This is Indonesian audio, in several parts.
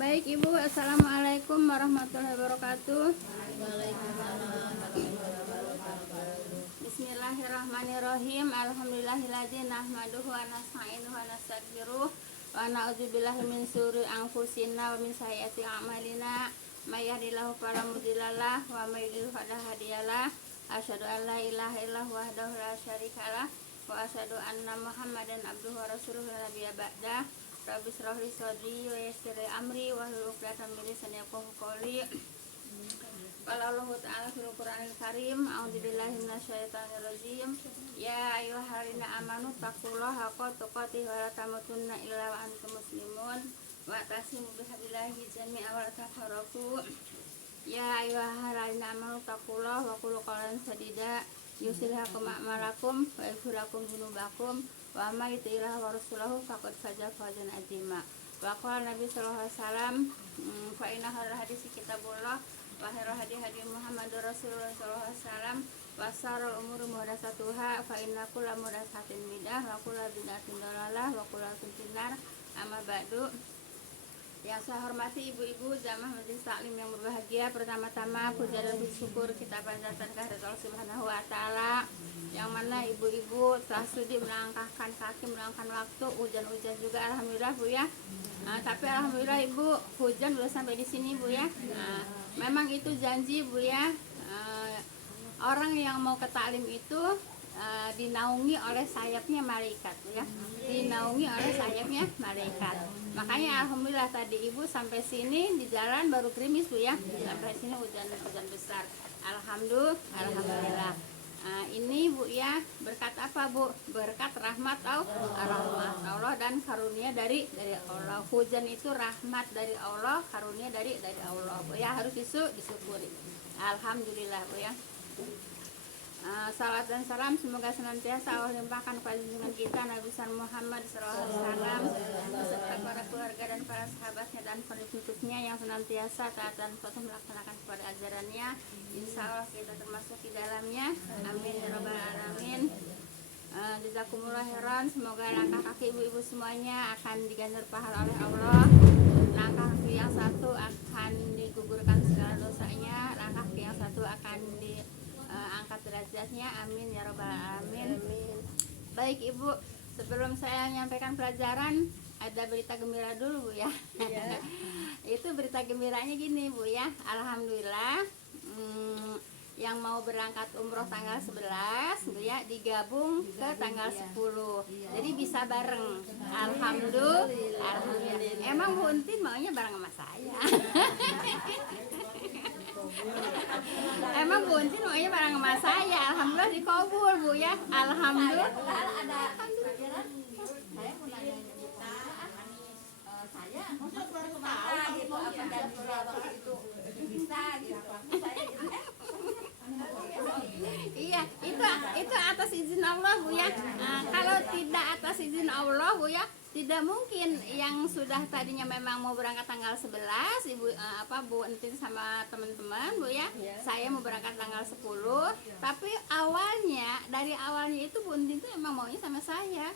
Baik Ibu, Assalamualaikum warahmatullahi wabarakatuh. Bismillahirrahmanirrahim. Alhamdulillahilladzi nahmaduhu wa nasta'inuhu wa nastaghfiruh wa na'udzubillahi min syururi anfusina wa min sayyiati a'malina. May yahdihillahu fala mudhillalah wa may yudhlil fala hadiyalah. Asyhadu an la ilaha illallah wahdahu la syarikalah wa asyhadu anna Muhammadan abduhu wa rasuluhu la nabiyya ba'dah. Rabbi shrah li sadri wa yassir li amri wahlul 'uqdatam min lisani yafqahu qawli. Qala Allahu ta'ala fil Qur'anil Karim, a'udzubillahi minasyaitonir rajim. Ya ayyuhalladzina amanu taqullaha haqqa tuqatih wa la tamutunna illa wa antum muslimun wa tasimu bihablillahi jami'an wa la tafarraqu. Ya ayyuhalladzina amanu taqullaha wa qulu qawlan sadida yuslih lakum a'malakum wa yaghfir lakum dzunubakum wa may yuti'illah wa rasulahu faqad faza fawzan 'azima. Wa qala Nabi sallallahu alaihi wasallam, fa inna khairal hadits kitabullah wa khairal hadi Muhammadur Rasulullah sallallahu alaihi wasallam wa syarrul umuri muhdatsatuha fa inna kulla muhdatsatin bid'ah wa kulla bid'atin dhalalah wa kulla finnar. Amma ba'du. Yang saya hormati ibu-ibu jamaah majelis taklim yang berbahagia, pertama-tama puja dan syukur kita panjatkan kehadirat Allah Subhanahu wa taala, yang mana ibu-ibu telah sudi melangkahkan kaki, melangkahkan waktu, hujan-hujan juga alhamdulillah Bu ya. Tapi alhamdulillah Ibu, hujan udah sampai di sini Bu ya. Memang itu janji Bu ya. Orang yang mau ke taklim itu dinaungi oleh sayapnya malaikat ya, dinaungi oleh sayapnya malaikat. Makanya alhamdulillah tadi Ibu sampai sini di jalan baru gerimis Bu ya, sampai sini hujan besar. Alhamdulillah. Ini Bu ya, berkat apa Bu? Berkat rahmat Allah dan karunia dari Allah. Hujan itu rahmat dari Allah, karunia dari Allah Bu ya, harus disyukuri. Alhamdulillah Bu ya. Salat dan salam semoga senantiasa Allah limpahkan kepada junjungan kita Nabi Muhammad SAW beserta para keluarga dan para sahabatnya dan pengikutnya yang senantiasa taat dan patuh melaksanakan kepada ajarannya. Insya Allah kita termasuk di dalamnya. Amin ya rabbal alamin. Jazakumullah khairan. Semoga langkah kaki ibu-ibu semuanya akan diganjar pahala oleh Allah. Langkah kaki yang satu akan digugurkan segala dosanya, langkah kaki yang satu akan angkat derajatnya. Amin ya rabbal alamin. Baik Ibu, sebelum saya menyampaikan pelajaran ada berita gembira dulu Bu ya. Itu berita gembiranya gini Bu ya. Alhamdulillah, yang mau berangkat umroh tanggal 11 Bu ya digabung ke tanggal 10. Jadi bisa bareng. Alhamdulillah. Emang Bu Entin maunya bareng sama saya. Emang Bu Entin maunya bareng sama saya. Alhamdulillah dikabul Bu ya. Alhamdulillah. Saya mau nanya saya maksud baru tahu gitu apa dan waktu itu bisa gitu. Iya, itu atas izin Allah Bu ya. Kalau tidak atas izin Allah Bu ya, tidak mungkin. Yang sudah tadinya memang mau berangkat tanggal 11 Bu Entin sama teman-teman Bu ya. Saya mau berangkat tanggal 10, tapi dari awalnya itu Bu Entin tuh emang maunya sama saya.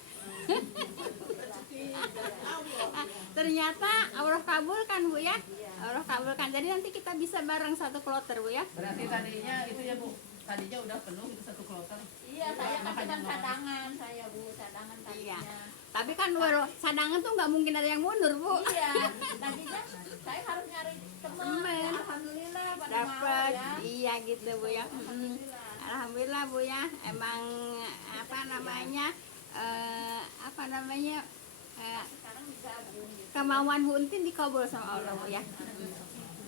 Ternyata Allah kabulkan Bu ya. Allah kabulkan. Jadi nanti kita bisa bareng satu kloter Bu ya. Berarti tadinya itu ya Bu, tadinya udah penuh itu satu kloter. Iya, saya kan cadangan saya Bu, cadangan tadinya. Iya. Tapi kan cadangan tuh nggak mungkin ada yang mundur Bu. Iya, tadinya saya harus nyari teman. Alhamdulillah pada mau Dapat, ya. iya gitu Bu ya. Alhamdulillah Bu ya. Emang Sekarang digabung gitu. kemauan Bu Entin dikabul sama Allah Bu ya.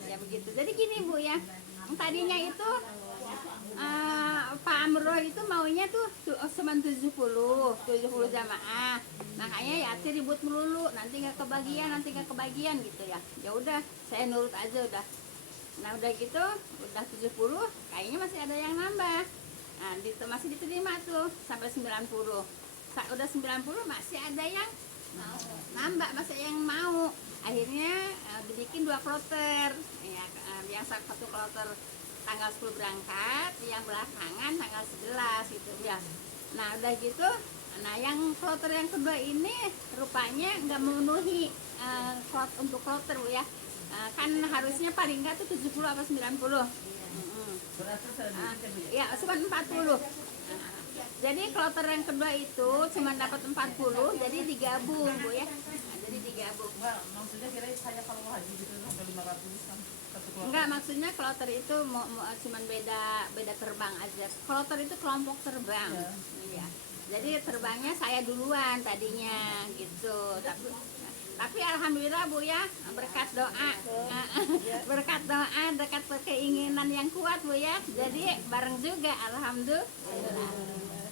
Ya begitu. Jadi gini Bu ya. Tadinya itu Pak Amroh itu maunya tuh cuma 70 jamaah. Makanya ya akhir ribut melulu, nanti nggak kebagian gitu ya. Ya udah, saya nurut aja udah. Nah udah gitu, udah 70, kayaknya masih ada yang nambah. Nah masih diterima tuh sampai 90. Udah 90 masih ada yang nambah, masih ada yang mau. Akhirnya dibikin 2 kloter. Ya, biasa satu kloter tanggal 10 berangkat, yang belakangan tanggal 11 gitu ya. Nah udah gitu, nah yang kloter yang kedua ini rupanya nggak memenuhi untuk kloter Bu ya. Kan harusnya paling enggak tuh 70 apa 90. Berarti sedikit Bu. Ya, cuma 40. Jadi kloter yang kedua itu cuma dapat 40, jadi digabung, Bu ya. Jadi digabung. Enggak, maksudnya kira saya kalau haji gitu sampai 500 kan satu keluarga. Enggak, maksudnya kloter itu cuman beda terbang aja. Kloter itu kelompok terbang. Iya. Iya. Jadi terbangnya saya duluan tadinya gitu. Tapi alhamdulillah Bu ya, berkat doa, berkat doa, berkat keinginan yang kuat Bu ya. Jadi bareng juga alhamdulillah.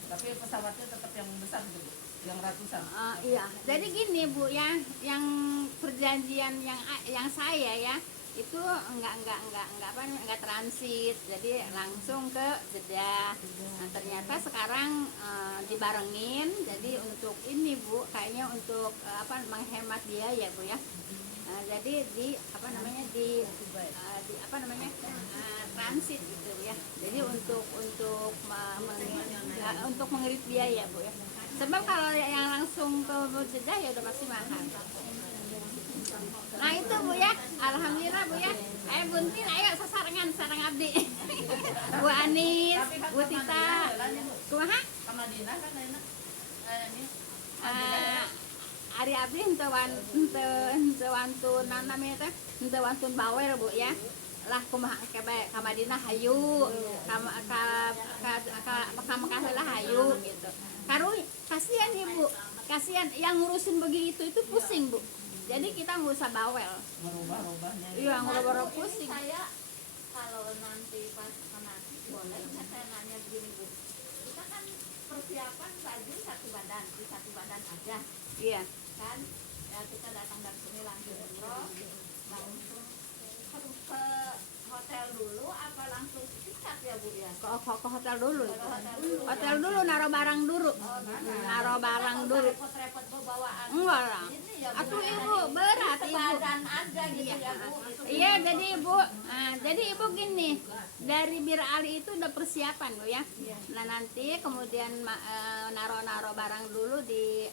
Tapi pesawatnya tetap yang besar gitu, yang ratusan. Iya. Jadi gini Bu ya, yang perjanjian yang saya ya itu enggak transit, jadi langsung ke Jeddah. Nah, ternyata sekarang dibarengin, jadi untuk ini Bu, kayaknya untuk menghemat biaya Bu ya. Jadi di transit gitu ya. Jadi untuk mengirit biaya Bu ya. Sebab kalau yang langsung ke Jeddah ya udah pasti mahal. Nah itu Bu ya, alhamdulillah Bu ya. Ayo Buntin, ayo sarang abdi. Bu Anis, Bu Tita, kumaha? Ke Madinah kan enak. Ini Ari abdi henteu wantun namanya teh, henteu wantun bawer Bu ya. Lah kumaha kebe ka Madinah hayu, ka Mekah lah hayu gitu. Karuy kasihan Ibu, kasihan yang ngurusin begitu itu pusing Bu. Jadi kita nggak usah bawel. merubah-rubahnya. Iya, ngerubah pusing. Saya kalau nanti pas nanti boleh nggak saya nanya begini Bu, kita kan persiapan baju satu badan aja Iya. kan, ya kita datang dari sini langsung umroh, langsung ke hotel dulu apa langsung sikat ya Bu ya? Ke hotel dulu. Ke hotel dulu. Hotel dulu naruh barang dulu. Naruh barang dulu. Repot-repot bawaan. Enggak lah. Ini ya Bu, Atuh ya, Ibu, berat Ibu. sepadan aja gitu ya Bu. Iya, jadi Ibu gini, dari Bir Ali itu udah persiapan Bu ya. Nah nanti kemudian naruh barang dulu di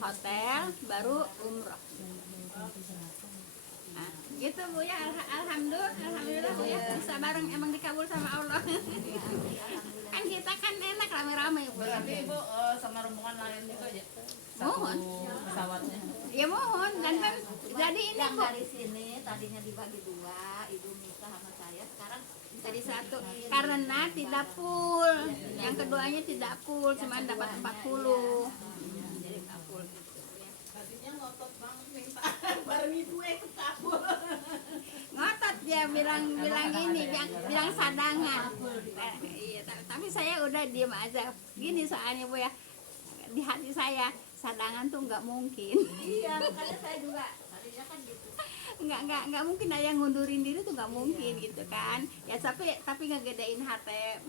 hotel, baru umroh. Nah, gitu Bu ya, alhamdulillah Bu ya, bisa bareng emang dikabul sama Allah. Kan kita kan enak rame-rame Bu ya. Berarti Ibu sama rombongan lain juga ya? Mohon. Satu pesawatnya. Ya mohon, dan kan jadi ini Yang Bu, dari sini tadinya dibagi dua, Ibu Mika sama saya, sekarang jadi satu karena tidak full, yang keduanya tidak full, cuma dapat 40. Jadi tak full gitu ya. Tadinya ngotot banget minta bareng Ibu ikut kabul. Ngotot dia bilang ini, bilang sadangan. Iya, tapi saya udah diem aja. Gini soalnya Bu ya, di hati saya sadangan tuh nggak mungkin. iya, makanya saya juga tadinya kan gitu. nggak mungkin ayah ngundurin diri tuh nggak mungkin gitu kan ya, tapi ngegedein hati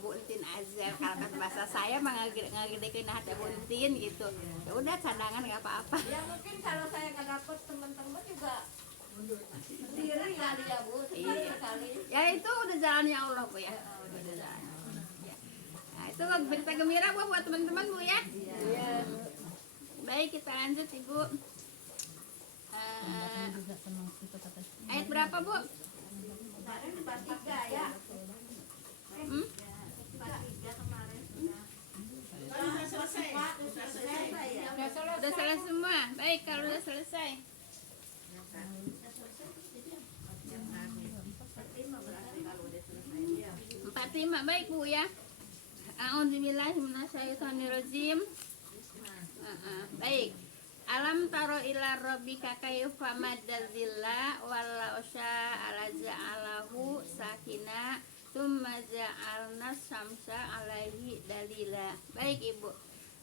Bu Entin aja. Kalau kata bahasa saya mah ngegedein hati Bu Entin gitu. Ya udah cadangan nggak apa-apa. Ya mungkin kalau saya nggak dapet teman-teman juga sendiri kali ya Bu, sendiri kali. Ya itu udah jalannya Allah Bu ya. Udah jalan. Ya. Nah, itu berita gembira Bu buat teman-teman Bu ya. Iya. Baik, kita lanjut Ibu. Ayat berapa Bu? Kemarin 43 ya. Hmm? 43 kemarin. Udah selesai. Udah selesai semua. Baik, kalau udah selesai. Empat lima, baik Bu ya. A'udzubillahiminasyaitonirrajim. Baik. Alam taro ila rabbika kayfa maddazilla walau sya'ala ja'alahu sakina tsumma ja'alna syamsa alaihi dalila. Baik Ibu,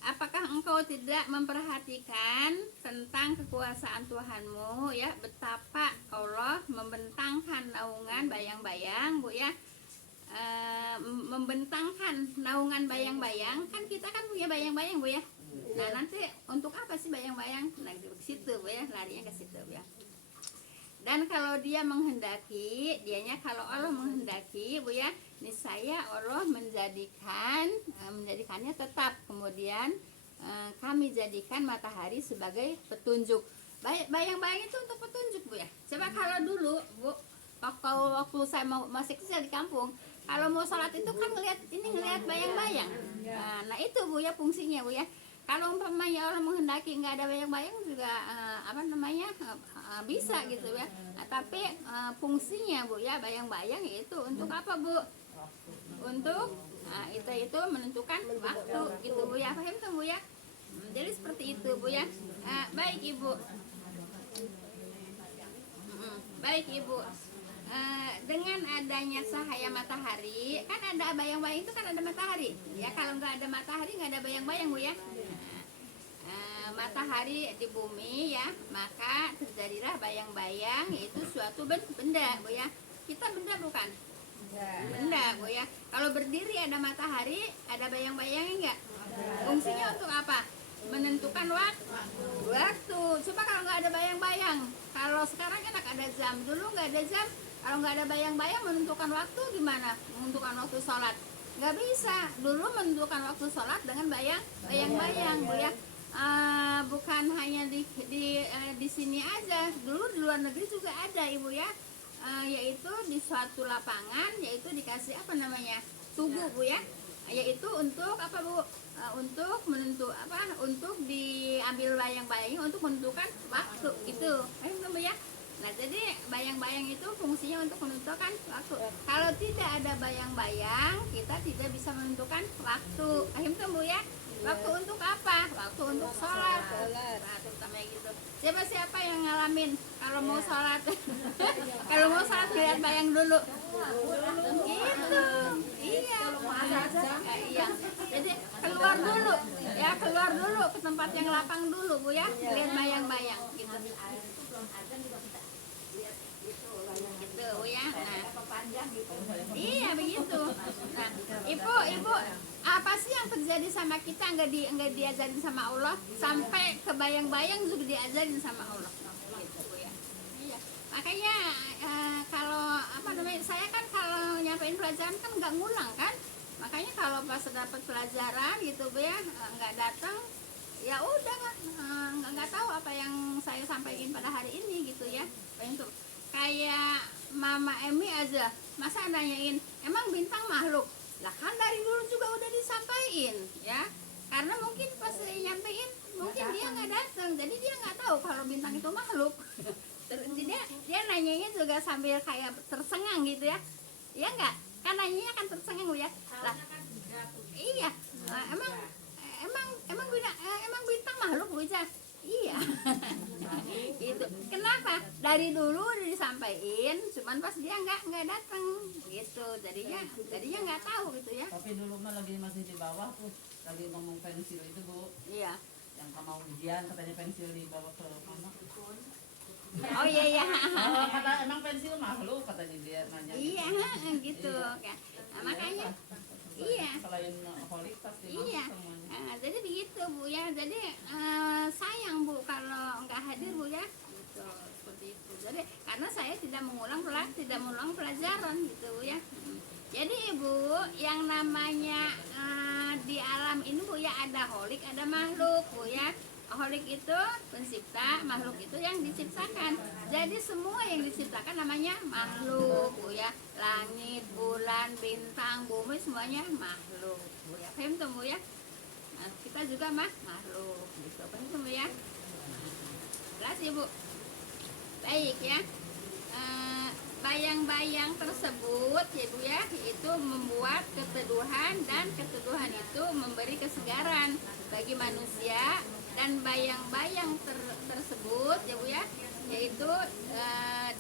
apakah engkau tidak memperhatikan tentang kekuasaan Tuhanmu ya, betapa Allah membentangkan naungan bayang-bayang Bu ya. Membentangkan naungan bayang-bayang, kan kita kan punya bayang-bayang Bu ya. Nah nanti untuk apa sih bayang-bayang? Nah ke situ Bu ya, larinya ke situ Bu ya. Dan kalau dia menghendaki, kalau Allah menghendaki Bu ya, niscaya Allah menjadikannya tetap. Kemudian kami jadikan matahari sebagai petunjuk. Bayang-bayang itu untuk petunjuk Bu ya. Coba kalau dulu Bu, waktu saya masih kecil di kampung, kalau mau sholat itu kan ngelihat bayang-bayang. Nah itu Bu ya fungsinya Bu ya. Kalau umpamanya orang menghendaki nggak ada bayang-bayang juga bisa gitu ya. Tapi fungsinya Bu ya bayang-bayang itu untuk apa Bu? Untuk itu menentukan waktu gitu Bu ya. Paham kan Bu ya? Jadi seperti itu Bu ya. Baik Ibu. Baik Ibu. Dengan adanya cahaya matahari kan ada bayang-bayang itu kan ada matahari ya. Kalau nggak ada matahari nggak ada bayang-bayang Bu ya. Matahari di bumi ya, maka terjadilah bayang-bayang, yaitu suatu benda Bu ya. Kita benda bukan? Benda Bu ya. Kalau berdiri ada matahari, ada bayang-bayangnya enggak? Fungsinya untuk apa? Menentukan waktu. Coba kalau nggak ada bayang-bayang, kalau sekarang enak ada jam, dulu nggak ada jam. Kalau nggak ada bayang-bayang menentukan waktu gimana? Menentukan waktu sholat nggak bisa. Dulu menentukan waktu sholat dengan bayang-bayang Bu ya. Bukan hanya di sini aja, dulu di luar negeri juga ada Ibu ya. Yaitu di suatu lapangan, yaitu dikasih apa namanya, tugu Bu ya. Yaitu untuk apa Bu? Untuk untuk diambil bayang-bayang untuk menentukan waktu itu, Bu ya. Nah jadi bayang-bayang itu fungsinya untuk menentukan waktu. Kalau tidak ada bayang-bayang, kita tidak bisa menentukan waktu. Paham Bu ya? Waktu untuk apa? Waktu untuk sholat. Nah, terutama gitu. Siapa yang ngalamin kalau mau sholat? Kalau mau sholat lihat bayang dulu. Gitu. Iya. Iya. Jadi keluar dulu ke tempat yang lapang dulu Bu ya. Lihat bayang-bayang gitu. Gitu Bu ya. Nah, iya begitu. Nah, Ibu, apa sih yang terjadi sama kita nggak diajarin sama Allah, sampai ke bayang-bayang juga diajarin sama Allah. Gitu Bu ya. Iya. Makanya kalau saya kan kalau nyampein pelajaran kan nggak ngulang kan. Makanya kalau pas dapat pelajaran gitu Bu ya, nggak datang, ya udah nggak tahu apa yang saya sampaikan pada hari ini gitu ya. Untuk kayak Mama Emi aja, masa nanyain emang bintang makhluk? Lah kan dari dulu juga udah disampaikan ya. Karena mungkin pas nyampein mungkin dia nggak datang, jadi dia nggak tahu kalau bintang itu makhluk. Terus dia nanyanya juga sambil kayak tersengang gitu ya. Iya nggak? Kan nanyanya kan tersengang Bu ya. Lah iya. Emang bintang makhluk Bu ya? Iya. Gitu. Kenapa? Dari dulu udah disampaikan, cuman pas dia nggak datang gitu. Jadinya nggak tahu gitu ya. Tapi dulu mah lagi masih di bawah tuh, lagi ngomong pensil itu Bu. Iya. Yang mau ujian katanya pensil dibawa ke mama. Oh iya. Oh, kata emang pensil makhluk katanya dia nanya. Iya, gitu. Nah, makanya iya. Selain holik pasti Iya. semuanya. Jadi begitu Bu ya. Jadi sayang Bu kalau nggak hadir Bu ya. Gitu, seperti itu. Jadi karena saya tidak mengulang pelajaran gitu Bu ya. Jadi Ibu, yang namanya di alam ini Bu ya, ada holik, ada makhluk Bu ya. Holik itu pencipta, makhluk itu yang diciptakan. Jadi semua yang diciptakan namanya makhluk Bu ya. Langit, bulan, bintang, bumi semuanya makhluk Bu ya. Paham tuh Bu ya? Nah, kita juga makhluk gitu. Paham tuh Bu ya? Jelas Ibu. Baik ya. Bayang-bayang tersebut ya Bu ya, itu membuat keteduhan, dan keteduhan itu memberi kesegaran bagi manusia. Dan bayang-bayang tersebut ya Bu ya, yaitu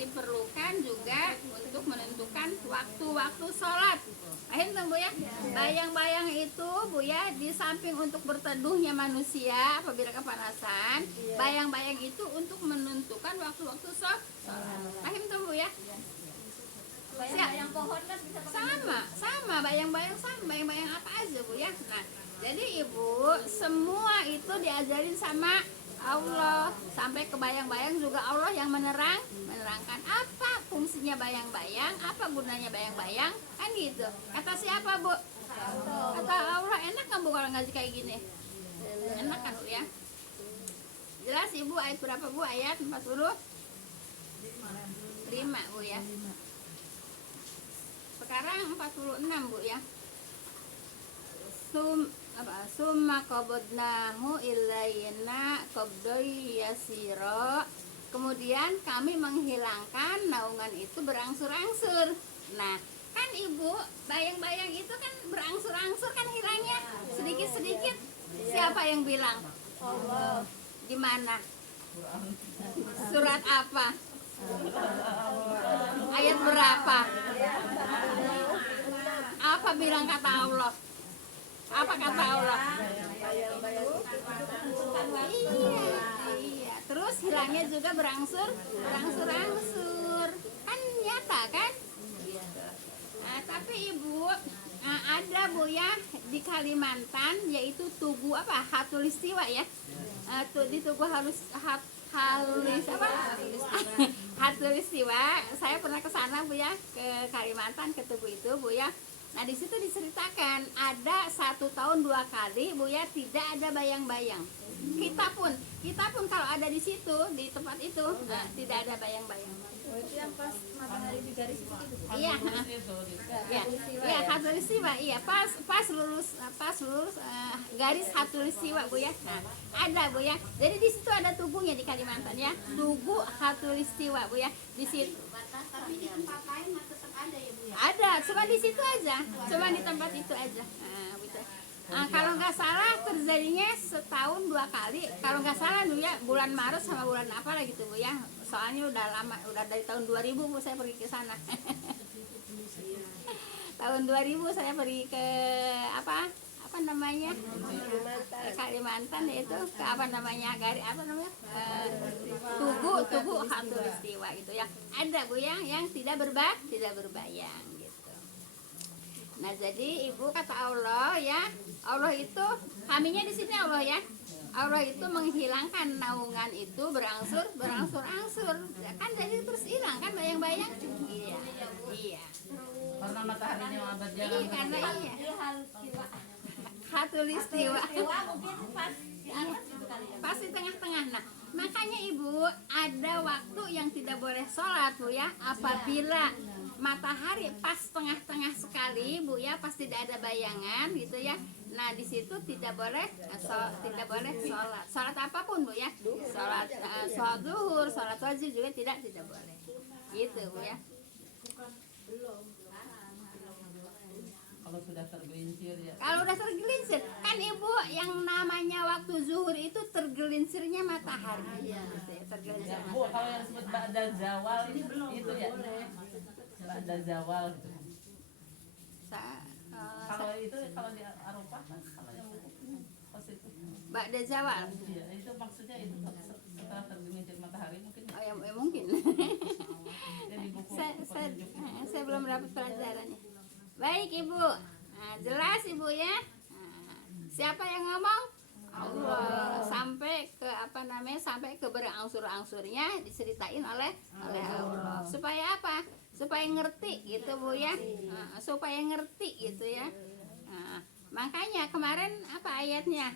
diperlukan juga untuk menentukan waktu-waktu sholat. Paham tuh Bu ya? Bayang-bayang itu Bu ya, di samping untuk berteduhnya manusia apabila kepanasan, bayang-bayang itu untuk menentukan waktu-waktu sholat. Paham tuh Bu ya? Bayang-bayang pohon kan bisa pakai sama bayang-bayang apa aja Bu ya. Nah, jadi Ibu, semua itu diajarin sama Allah. Sampai ke bayang-bayang juga Allah yang menerangkan apa fungsinya bayang-bayang, apa gunanya bayang-bayang, kan gitu. Kata siapa Bu? Kata Allah. Enak kan Bu kalau ngaji kayak gini? Enak kan Bu ya? Jelas Ibu ayat berapa Bu? Ayat 45 Bu ya. Sekarang 46 Bu ya. Summa qabadnahu ilaina qabdai yasira. Kemudian kami menghilangkan naungan itu berangsur-angsur. Nah, kan Ibu, bayang-bayang itu kan berangsur-angsur kan hilangnya sedikit-sedikit. Siapa yang bilang? Allah. Di mana? Surat apa? Ayat berapa? Apa bilang kata Allah? Apa kata Allah? Iya. Terus hilangnya juga berangsur-angsur. Kan nyata kan? Nah, tapi Ibu, ada Bu ya di Kalimantan, yaitu Tugu apa? Khatulistiwa ya. Di Tugu Khatulistiwa. Saya pernah ke sana Bu ya, ke Kalimantan, ke Tugu itu Bu ya. Nah, di situ diceritakan ada 1 tahun 2 kali Bu ya tidak ada bayang-bayang. Kita pun kalau ada di situ, di tempat itu tidak ada bayang-bayang. Oh, itu yang pas matahari di garis itu. Iya, iya khatulistiwa, iya pas lurus garis khatulistiwa Bu ya. Nah, ada Bu ya. Jadi di situ ada tugunya di Kalimantan ya. Tugu khatulistiwa Bu ya. Di situ. Tapi di tempat lain tetap ada ya Bu ya. Ada, cuma di situ aja, cuma di tempat itu aja. Nah, gitu. Kalau nggak salah terjadinya setahun 2 kali. Kalau nggak salah dulu ya bulan Maret sama bulan apa lah gitu Bu ya. Soalnya udah lama, udah dari tahun 2000 Bu saya pergi ke sana. Tahun 2000 saya pergi ke apa namanya Kalimantan, yaitu ke apa namanya Tugu Khatulistiwa gitu ya. Ada Bu yang tidak berbayang gitu. Nah, jadi Ibu kata Allah ya, Allah itu kaminya di sini Allah ya. Allah itu menghilangkan naungan itu berangsur-angsur. Ya kan jadi terus hilang kan bayang-bayang. Iya. Karena mataharinya berjalan. Iya, karena iya. Khatulistiwa. Mungkin pas di atas itu kali ya. Pas di tengah-tengah. Nah, makanya Ibu ada waktu yang tidak boleh sholat Bu ya, apabila matahari pas tengah-tengah sekali Bu ya, pas tidak ada bayangan gitu ya. Nah, di situ tidak boleh sholat. Sholat apapun Bu ya. Sholat zuhur, sholat wajib juga tidak boleh. Gitu Bu ya. Kalau sudah tergelincir ya. Kalau udah tergelincir, kan Ibu yang namanya waktu zuhur itu tergelincirnya matahari. Gitu ya, tergelincir Ya, Bu, matahari. kalau yang disebut ba'da zawal itu ya. Ba'da zawal gitu. Kalau itu kalau di Arafah kan kalau yang pas itu. Ba'da zawal. Iya, itu maksudnya itu setelah tergelincir matahari mungkin. Oh ya, mungkin. Ya, di buku saya belum dapat pelajarannya. Baik Ibu, nah, jelas Ibu ya. Nah, siapa yang ngomong? Allah. Sampai ke sampai ke berangsur-angsurnya diceritain oleh Allah. Supaya apa? Supaya ngerti gitu Bu ya. Nah, supaya ngerti gitu ya. Nah, makanya kemarin apa ayatnya?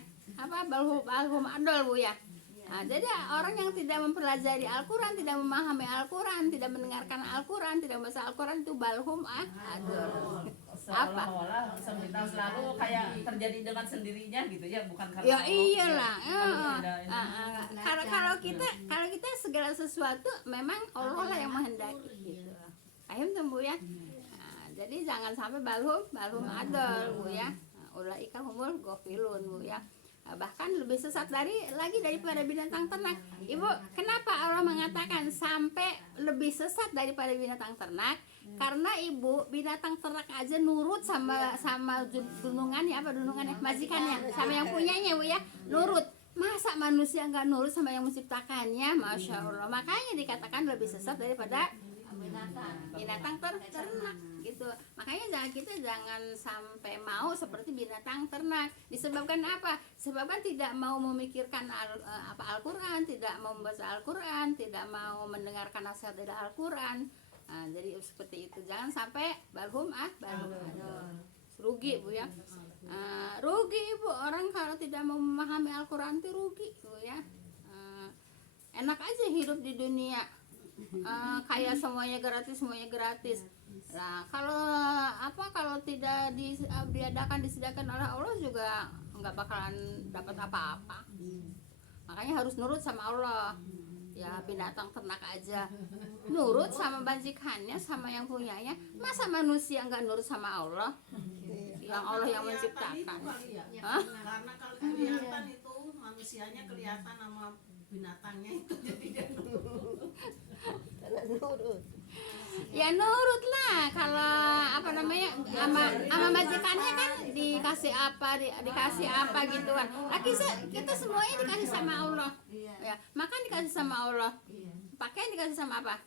Balhum adol Bu ya. Nah, jadi orang yang tidak mempelajari Al-Quran, tidak memahami Al-Quran, tidak mendengarkan Al-Quran, tidak membaca Al-Quran itu balhum adol. Apa? Seolah-olah selalu kayak terjadi dengan sendirinya gitu ya, bukan karena Ya iyalah. Kalau Kalau kita segala sesuatu memang Allah lah yang menghendaki gitu. Paham tuh Bu ya. Nah, jadi jangan sampai balhum adol Bu ya. Ulaika humul ghafilun Bu ya. Bahkan lebih sesat daripada binatang ternak. Ibu, kenapa Allah mengatakan sampai lebih sesat daripada binatang ternak? Karena Ibu, binatang ternak aja nurut sama dunungannya majikannya, sama yang punyanya Bu ya, nurut. Masa manusia nggak nurut sama yang menciptakannya? Masya Allah. Makanya dikatakan lebih sesat daripada binatang ternak gitu. Makanya kita jangan sampai mau seperti binatang ternak. Disebabkan apa? Sebabkan tidak mau memikirkan Al-Quran, tidak mau membaca Al-Quran, tidak mau mendengarkan nasihat dari Al-Quran. Nah, jadi seperti itu. Jangan sampai balhum rugi Bu ya. Rugi Ibu, orang kalau tidak mau memahami Al-Quran itu rugi Bu ya. enak aja hidup di dunia. Kayak semuanya gratis. Nah, kalau tidak disediakan oleh Allah juga nggak bakalan dapat apa-apa. Makanya harus nurut sama Allah. Ya binatang ternak aja nurut sama majikannya, sama yang punyanya. Masa manusia nggak nurut sama Allah? Yang Allah yang menciptakan. Hah? Karena kalau kelihatan itu manusianya kelihatan sama binatangnya itu jadi dia nurut. Ya nurut lah. Kalau sama majikannya kan dikasih apa gitu kan. Nah, kita semuanya dikasih sama Allah. Ya, makan dikasih sama Allah. Pakaian dikasih sama apa?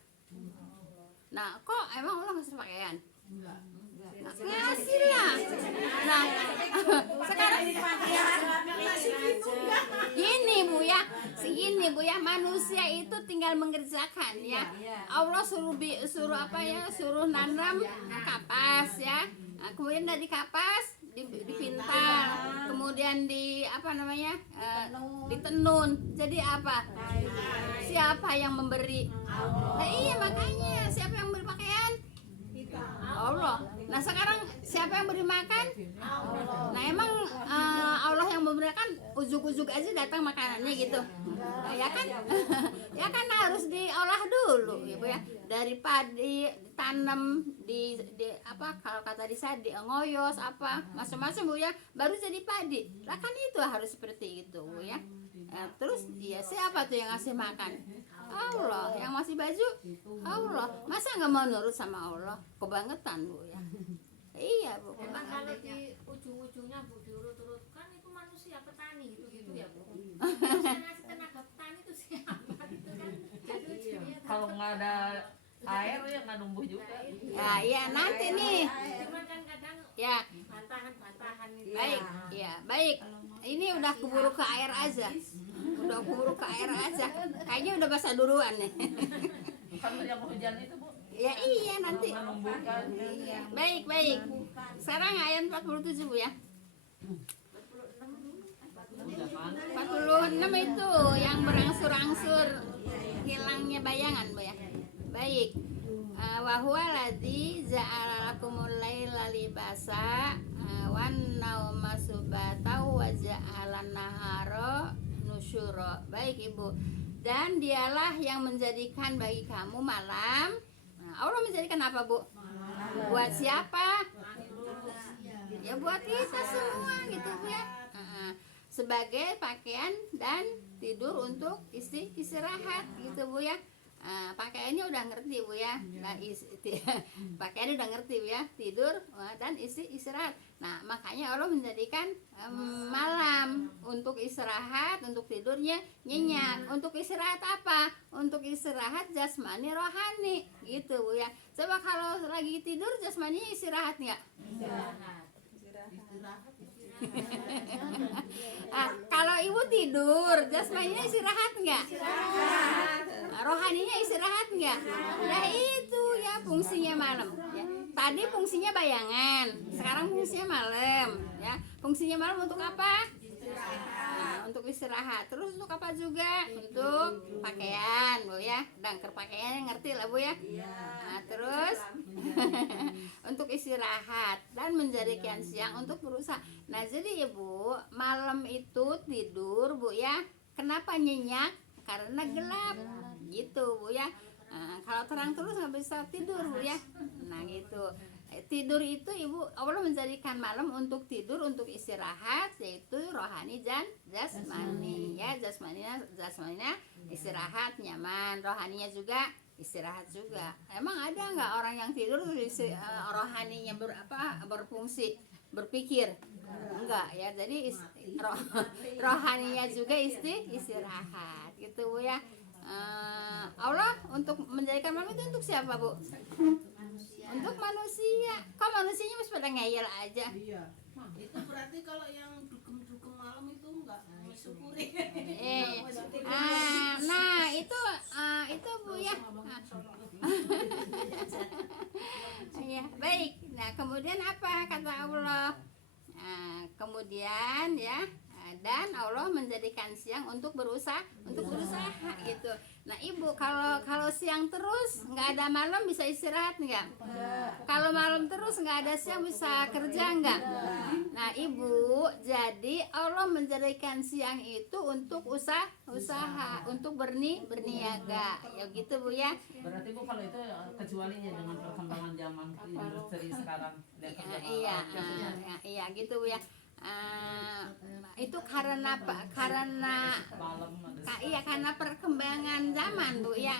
Nah, kok emang Allah ngasih pakaian? Ngasih lah. Nah, sekarang gini bu ya, manusia itu tinggal mengerjakan ya. Allah suruh nanam kapas ya. Nah, kemudian dari kapas dipintal, kemudian ditenun. Jadi apa? Siapa yang memberi? Nah iya, makanya siapa yang memberi pakaian? Allah. Nah sekarang siapa yang beri makan? Nah emang Allah yang memberikan, ujuk-ujuk aja datang makanannya gitu. Nah, ya kan? Ya kan harus diolah dulu gitu ya. Dari padi ditanam kalau kata Disa ngoyos macam-macam bu ya, baru jadi padi. Lah kan itu harus seperti itu bu ya. Terus ya siapa tuh yang ngasih makan? Allah. Yang masih baju? Allah. Masa nggak mau nurut sama Allah? Kebangetan bu ya. Iya bu. Emang kalau di ujung-ujungnya bu diurut-urutkan itu manusia petani gitu ya bu. Terus yang ngasih tenaga petani itu siapa gitu kan? Jadi ujungnya Kalau nggak ada air ya nggak numbuh juga. Ya nanti nih. cuman kan kadang Ya bantahan itu. baik. Ya baik. Ini udah keburu ke air aja. Kayaknya udah basah duluan nih. Kan yang hujan itu bu. Ya iya nanti. Menumbuhkan. Baik. Sekarang ayat 47 bu ya. 46 itu yang berangsur-angsur hilangnya bayangan bu ya. Baik. Wa huwa ladzi ja'ala lakumul laila libasa wan nauma subata wa ja'alan nahara nusyura. Baik ibu. Dan dialah yang menjadikan bagi kamu malam. Nah, Allah menjadikan apa bu? Buat siapa? Ya buat kita semua gitu bu ya. Sebagai pakaian dan tidur untuk istirahat gitu bu ya. Pakaiannya udah ngerti bu ya. Nah, pakaiannya udah ngerti bu ya, tidur dan istirahat. Nah makanya Allah menjadikan malam untuk istirahat, untuk tidurnya nyenyak. Untuk istirahat apa? Untuk istirahat jasmani rohani gitu bu ya. Coba kalau lagi tidur jasmaninya istirahat nggak? Kalau ibu tidur jasmaninya istirahat nggak? Rohaninya istirahat nggak? Nah itu ya fungsinya malam ya. Tadi fungsinya bayangan, sekarang fungsinya malam ya. Fungsinya malam untuk apa? Nah, untuk istirahat. Terus untuk apa juga? Untuk pakaian bu ya. Dangker pakaiannya ngerti lah bu ya. Nah, terus untuk istirahat dan menjadikan siang untuk berusaha. Nah jadi ibu malam itu tidur bu ya. Kenapa nyenyak? Karena gelap gitu bu ya. Kalau terang terus nggak bisa tidur bu ya. Nah gitu. Tidur itu ibu Allah menjadikan malam untuk tidur, untuk istirahat, yaitu rohani dan jasmani ya. Jasmaninya istirahat nyaman, rohaninya juga istirahat juga. Emang ada nggak orang yang tidur rohaninya berfungsi berpikir? Enggak ya. Jadi rohaninya juga istirahat gitu bu ya. Allah untuk menjadikan malam itu untuk siapa bu? Untuk manusia. Kok manusianya masih pada ngeyel aja? Iya. Itu berarti kalau yang dugem-dugem malam itu enggak mensyukuri. Nah itu bu ya. Ya baik. Nah kemudian apa kata Allah? Kemudian ya, dan Allah menjadikan siang untuk berusaha untuk berusaha gitu. Nah ibu, kalau siang terus nggak ada malam bisa istirahat nggak? Kalau malam terus nggak ada siang bisa kerja nggak? Nah ibu, jadi Allah menjadikan siang itu untuk usaha, untuk berniaga, ya gitu bu ya. Berarti Bu kalau itu kecualinya dengan perkembangan zaman industri sekarang dan kerja Iya gitu bu ya. Itu karena apa? Karena malam ada iya karena perkembangan zaman bu ya.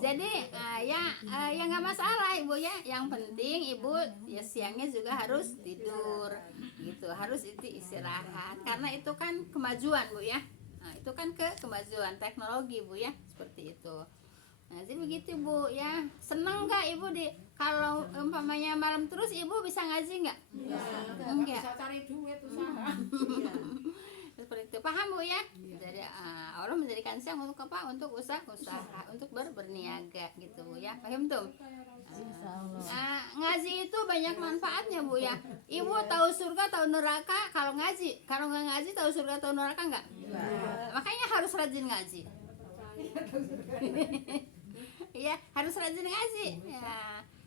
Jadi ya nggak masalah ibu ya. Yang penting ibu ya siangnya juga harus tidur gitu, harus istirahat karena itu kan kemajuan bu ya. Nah, itu kan kemajuan teknologi bu ya, seperti itu. Nah, jadi begitu bu ya. Senang nggak ibu kalau umpamanya malam terus ibu bisa ngaji nggak? Enggak. Bisa cari duit usaha. Seperti itu, paham bu ya? Jadi Allah menjadikan siang untuk apa? Untuk usaha, untuk berniaga gitu bu ya. Paham tuh? Ngaji itu banyak manfaatnya bu ya. Ibu tahu surga, tahu neraka kalau ngaji. Kalau nggak ngaji tahu surga, tahu neraka nggak? Makanya harus rajin ngaji. Iya, harus rajin ngaji.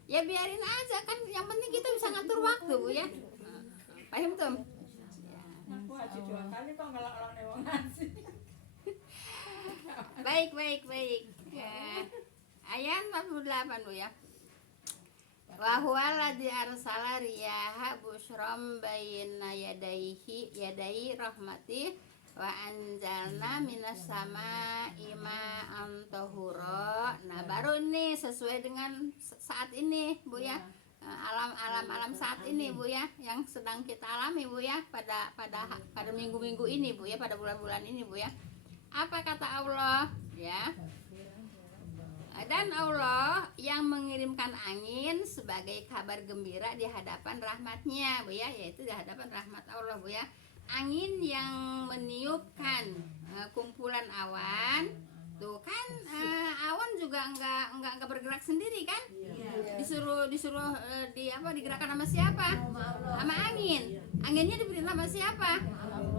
Ya biarin aja kan, yang penting kita bisa ngatur waktu bu ya. Paham tuh? Aku aja 2 kali kok ngelak-ngelak wong ngaji. Baik. Ayat 48 bu ya. Wa huwa alladzi arsala riyaha busyram baina yadai rahmati wa anjalna minas sama'i ma'an tahura. Nah, baru ini sesuai dengan saat ini bu ya. Alam saat ini bu ya, yang sedang kita alami bu ya, pada minggu-minggu ini bu ya, pada bulan-bulan ini bu ya. Apa kata Allah ya? Dan Allah yang mengirimkan angin sebagai kabar gembira di hadapan rahmatnya bu ya, yaitu di hadapan rahmat Allah bu ya. Angin yang meniupkan kumpulan awan. Tuh kan awan juga enggak bergerak sendiri kan? Disuruh digerakkan sama siapa? Sama angin. Anginnya diperintah sama siapa?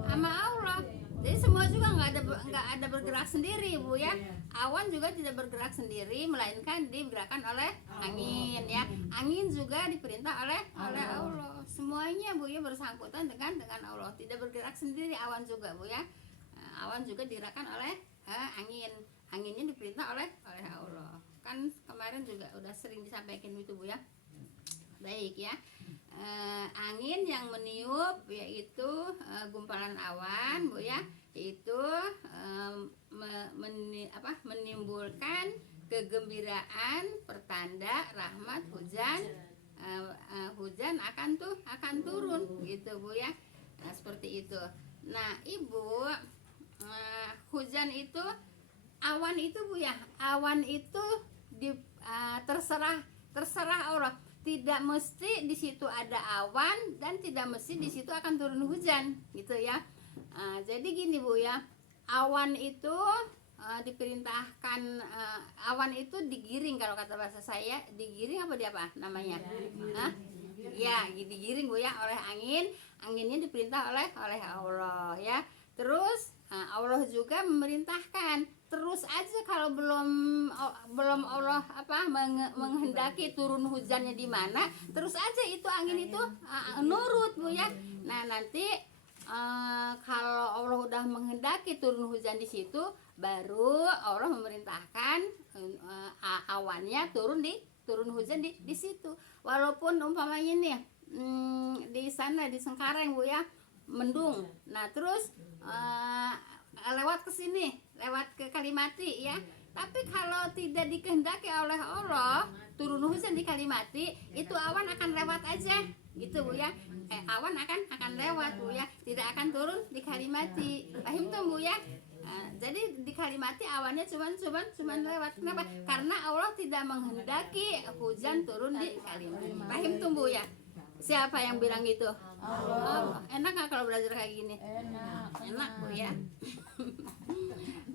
Sama Allah. Jadi semua juga enggak ada bergerak sendiri bu ya. Awan juga tidak bergerak sendiri, melainkan digerakkan oleh angin ya. Angin juga diperintah oleh Allah. Semuanya bu ya bersangkutan dengan Allah. Tidak bergerak sendiri awan juga bu ya. Awan juga digerakkan oleh angin. Anginnya diperintah oleh Allah. Kan kemarin juga udah sering disampaikan itu bu ya. Baik ya. Angin yang meniup yaitu gumpalan awan bu ya, itu menimbulkan kegembiraan, pertanda rahmat hujan akan turun gitu bu ya. Nah, seperti itu. Nah ibu, hujan itu, awan itu bu ya, awan itu terserah Allah. Tidak mesti di situ ada awan dan tidak mesti di situ akan turun hujan gitu ya. Jadi gini bu ya, awan itu diperintahkan, awan itu digiring, kalau kata bahasa saya digiring apa namanya? Ya digiring bu ya oleh angin. Anginnya diperintah oleh Allah ya. Terus Allah juga memerintahkan. Terus aja kalau belum Allah menghendaki turun hujannya di mana, terus aja itu angin itu nurut bu ya. Nah nanti kalau Allah udah menghendaki turun hujan di situ, baru Allah memerintahkan awannya turun hujan di situ. Walaupun umpamanya nih di sana di Sengkareng bu ya mendung, nah terus lewat ke sini, lewat ke Kalimati ya. Tapi kalau tidak dikehendaki oleh Allah turun hujan di Kalimati, itu awan akan lewat aja gitu bu ya. Awan akan lewat bu ya, tidak akan turun di Kalimati. Paham tuh bu ya? Jadi di Kalimati awannya cuman lewat. Kenapa? Karena Allah tidak menghendaki hujan turun di Kalimati. Paham tuh bu ya? Siapa yang bilang gitu? Allah. Enak nggak kalau belajar kayak gini? Enak bu ya.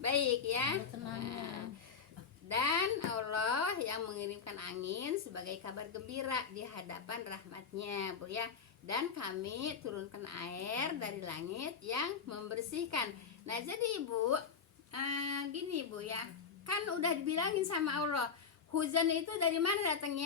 Baik ya. Dan Allah yang mengirimkan angin sebagai kabar gembira di hadapan rahmatnya bu ya. Dan kami turunkan air dari langit yang membersihkan. Nah jadi ibu, gini Bu ya, kan udah dibilangin sama Allah, hujan itu dari mana datangnya?